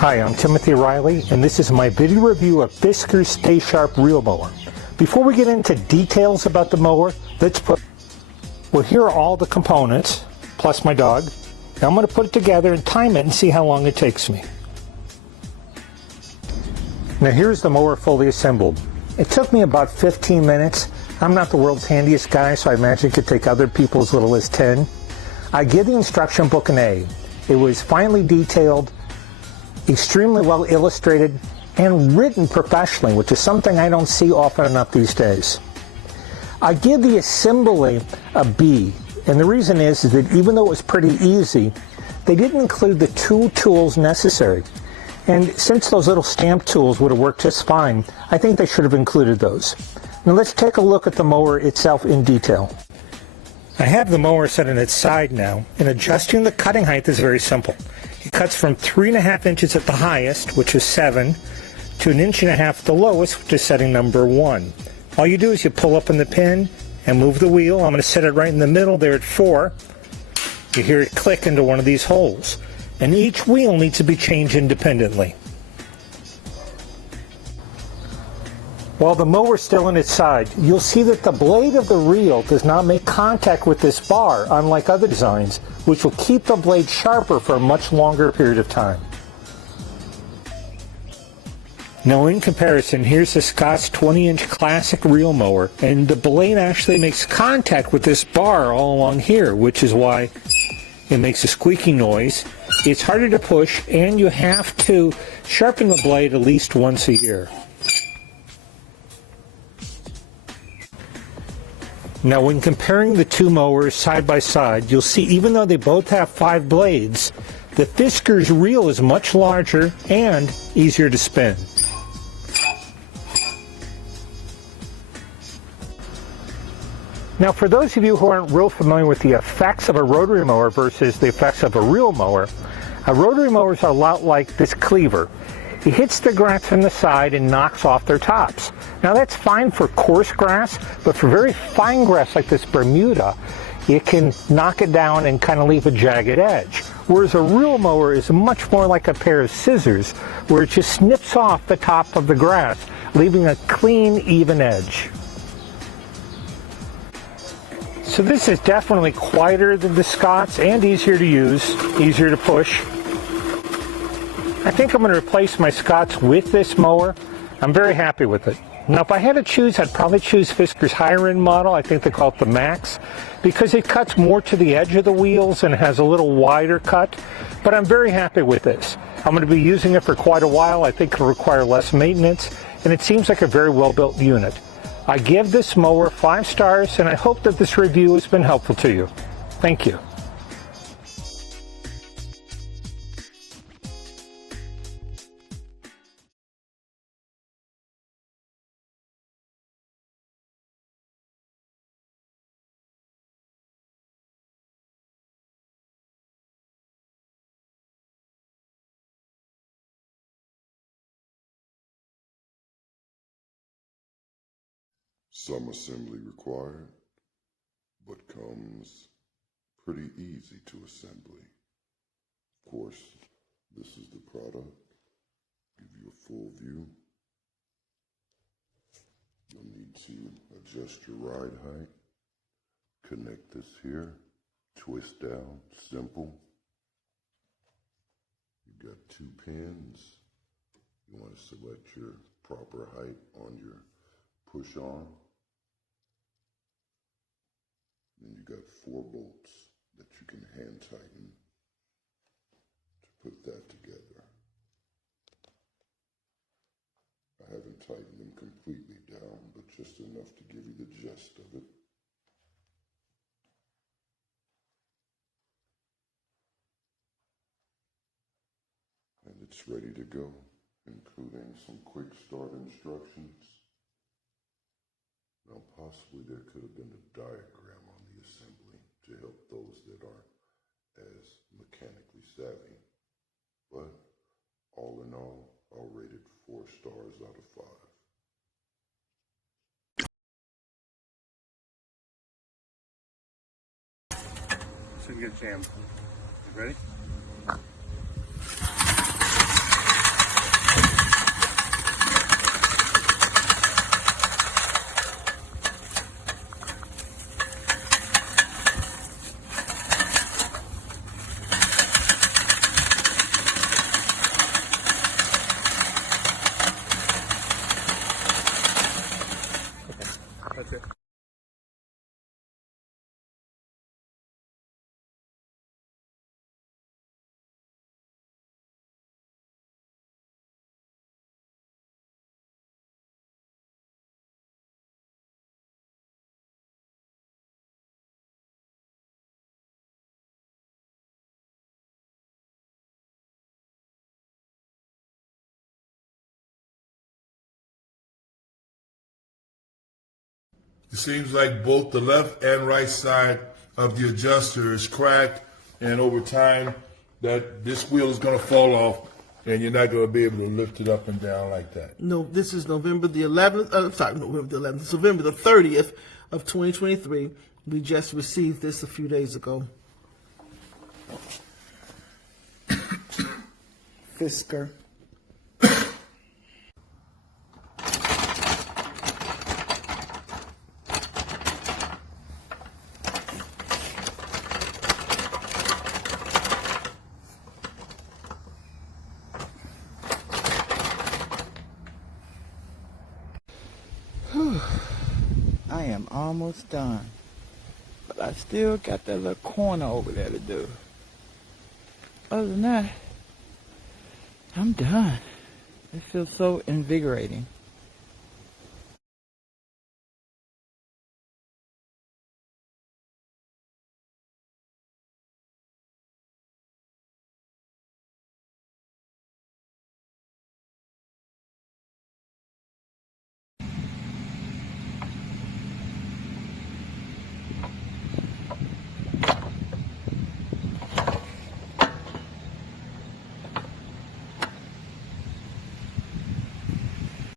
Hi, I'm Timothy Riley, and this is my video review of Fiskars Stay Sharp Reel Mower. Before we get into details about the mower, well, here are all the components, plus my dog. Now I'm going to put it together and time it and see how long it takes me. Now here's the mower fully assembled. It took me about 15 minutes. I'm not the world's handiest guy, so I imagine it could take other people as little as 10. I give the instruction book an A. It was finely detailed, extremely well illustrated, and written professionally, which is something I don't see often enough these days. I give the assembly a B, and the reason is that even though it was pretty easy, they didn't include the two tools necessary. And since those little stamp tools would have worked just fine, I think they should have included those. Now let's take a look at the mower itself in detail. I have the mower set on its side now, and adjusting the cutting height is very simple. It cuts from 3.5 inches at the highest, which is 7, to 1.5 inches at the lowest, which is setting number 1. All you do is you pull up on the pin and move the wheel. I'm going to set it right in the middle there at 4. You hear it click into one of these holes, and each wheel needs to be changed independently. While the mower is still on its side, you'll see that the blade of the reel does not make contact with this bar, unlike other designs, which will keep the blade sharper for a much longer period of time. Now in comparison, here's the Scott's 20-inch classic reel mower, and the blade actually makes contact with this bar all along here, which is why it makes a squeaky noise. It's harder to push, and you have to sharpen the blade at least once a year. Now when comparing the two mowers side by side, you'll see even though they both have 5 blades, the Fiskars reel is much larger and easier to spin. Now for those of you who aren't real familiar with the effects of a rotary mower versus the effects of a reel mower, rotary mowers are a lot like this cleaver. It hits the grass from the side and knocks off their tops. Now that's fine for coarse grass, but for very fine grass like this Bermuda, it can knock it down and kind of leave a jagged edge. Whereas a reel mower is much more like a pair of scissors, where it just snips off the top of the grass, leaving a clean, even edge. So this is definitely quieter than the Scott's and easier to use, easier to push. I think I'm going to replace my Scott's with this mower. I'm very happy with it. Now if I had to choose, I'd probably choose Fiskars' higher end model. I think they call it the Max, because it cuts more to the edge of the wheels and has a little wider cut. But I'm very happy with this. I'm going to be using it for quite a while. I think it'll require less maintenance, and it seems like a very well built unit. I give this mower 5 stars, and I hope that this review has been helpful to you. Thank you. Some assembly required, but comes pretty easy to assembly. Of course, this is the product. Give you a full view. You'll need to adjust your ride height. Connect this here. Twist down. Simple. You've got 2 pins. You want to select your proper height on your push arm. Then you got 4 bolts that you can hand tighten to put that together. I haven't tightened them completely down, but just enough to give you the gist of it. And it's ready to go, including some quick start instructions. Now possibly there could have been a diagram on the assembly to help those that aren't as mechanically savvy. But all in all, I'll rate it 4 stars out of 5. So you get jammed. You ready? It seems like both the left and right side of the adjuster is cracked, and over time, that this wheel is going to fall off, and you're not going to be able to lift it up and down like that. No, this is November the 11th. November the 11th. It's November the 30th of 2023. We just received this a few days ago. Fiskars. I am almost done, but I still got that little corner over there to do. Other than that, I'm done. It feels so invigorating.